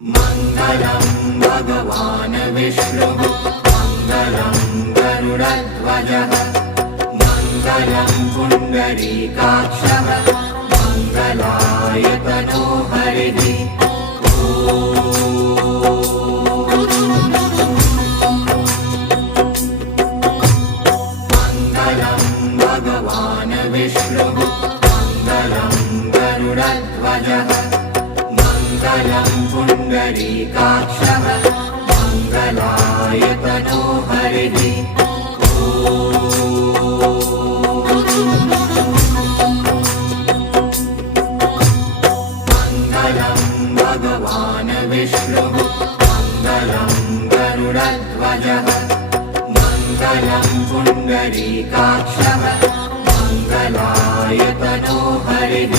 मङ्गलं भगवान् विष्णुः मङ्गलं गरुडध्वजः मङ्गलं पुण्डरीकाक्षः मङ्गलायतनो हरिः मङ्गलं भगवान् विष्णुः मङ्गलं गरुडध्वजः मङ्गलं पुण्डरीकाक्षः मङ्गलायतनो हरिः मङ्गलं भगवान् विष्णुः मङ्गलं गरुडध्वजः मङ्गलं पुण्डरीकाक्षः मङ्गलायतनो हरिः